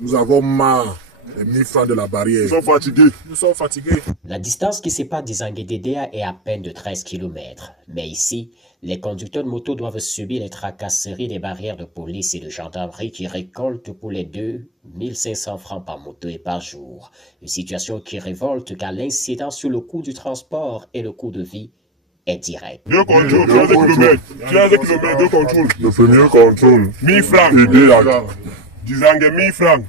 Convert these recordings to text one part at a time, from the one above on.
Nous avons marre des 1000 francs de la barrière. Nous sommes fatigués. Nous sommes fatigués. La distance qui sépare Dizangué d'Edea est à peine de 13 km. Mais ici, les conducteurs de moto doivent subir les tracasseries des barrières de police et de gendarmerie qui récoltent pour les deux 1500 francs par moto et par jour. Une situation qui révolte car l'incidence sur le coût du transport et le coût de vie est direct. 2 contrôles, 15 km. 15 km, 2 contrôles. Le premier contrôle. 1000 francs. Dizangué 1000 francs.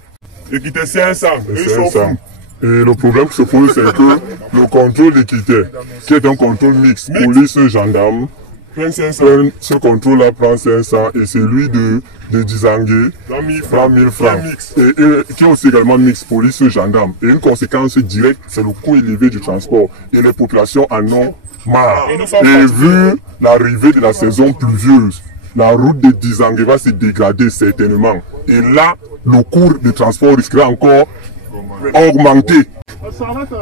Équité 500. Ils sont fous. Et le problème qui se pose, c'est que le contrôle d'équité, qui est un contrôle mixte, police et gendarme, ce contrôle-là prend 500 et celui de Dizangué prend 1000 francs. Et qui est aussi également mixte, police et gendarme. Et une conséquence directe, c'est le coût élevé du transport. Et les populations en ont marre. Et vu l'arrivée de la saison pluvieuse, la route de Dizangué va se dégrader certainement. Et là, le cours de transport risquera encore augmenter.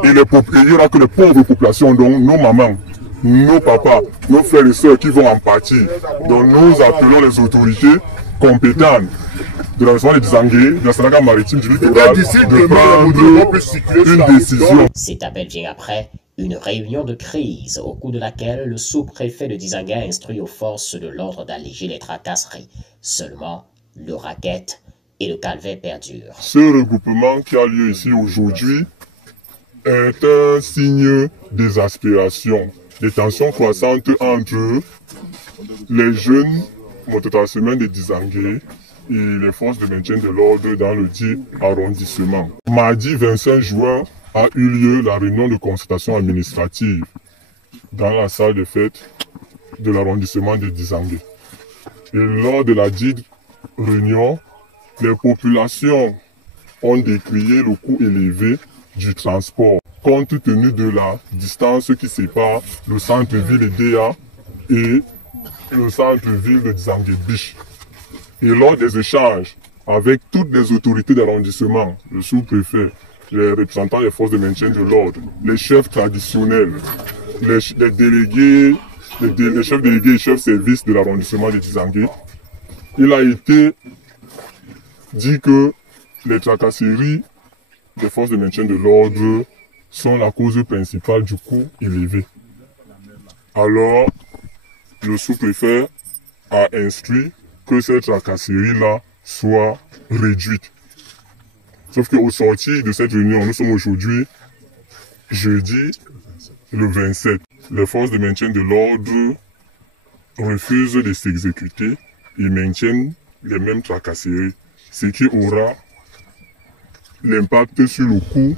Et il n'y aura que les pauvres populations, donc nos mamans, nos papas, nos frères et sœurs qui vont en pâtir. Donc nous appelons les autorités compétentes de l'arrondissement de Dizangué, de la Sénégal maritime, du littoral, de prendre une décision. Cet appel vient après une réunion de crise au cours de laquelle le sous-préfet de Dizangué a instruit aux forces de l'ordre d'alléger les tracasseries. Seulement, le racket et le calvaire perdurent. Ce regroupement qui a lieu ici aujourd'hui est un signe d'exaspération, des tensions croissantes entre les jeunes mototaximens de Dizangué et les forces de maintien de l'ordre dans le dit arrondissement. Mardi 25 juin a eu lieu la réunion de concertation administrative dans la salle de fête de l'arrondissement de Dizangué. Et lors de la dite réunion, les populations ont décrié le coût élevé du transport, compte tenu de la distance qui sépare le centre-ville d'Edea et le centre-ville de Dizangué-Biche. Et lors des échanges avec toutes les autorités d'arrondissement, le sous-préfet, les représentants des forces de maintien de l'ordre, les chefs traditionnels, les délégués, les chefs délégués et chefs services de l'arrondissement de Dizangué, il a été dit que les tracasseries des forces de maintien de l'ordre sont la cause principale du coût élevé. Alors, le sous-préfet a instruit que cette tracasserie-là soit réduite. Sauf qu'au sortir de cette réunion, nous sommes aujourd'hui jeudi le 27. Les forces de maintien de l'ordre refusent de s'exécuter et maintiennent les mêmes tracasseries, ce qui aura l'impact sur le coût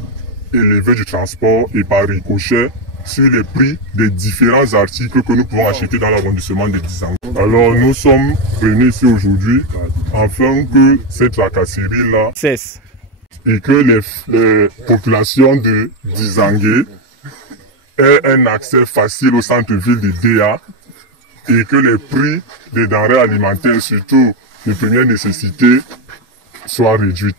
élevé du transport et par ricochet sur les prix des différents articles que nous pouvons acheter dans l'arrondissement de Dizangué. Alors nous sommes réunis ici aujourd'hui afin que cette tracasserie-là cesse et que les populations de Dizangué aient un accès facile au centre-ville d'Edea et que les prix des denrées alimentaires, surtout de première nécessité, soient réduits.